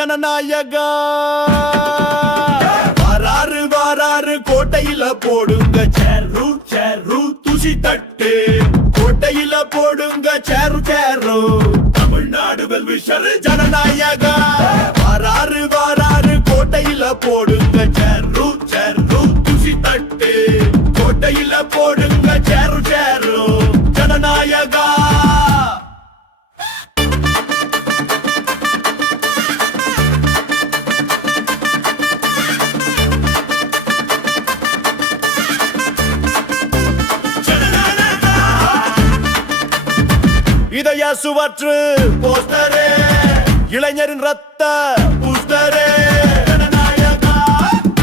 ஜனநாயகா வாராரு வாராரு கோட்டையில போடுங்க சேரு சேரு துசி தட்டு கோட்டையில போடுங்க சேரு சேரு தமிழ்நாடு வெல்விஷர் ஜனநாயகா வாராரு வாராரு கோட்டையில போடுங்க சேரு சேரு துசி தட்டு கோட்டையில போடுங்க சேரு சேரு ஜனநாயகா இதய சுவற்று போஸ்டரே இளைஞரின் ரத்த புஸ்டரே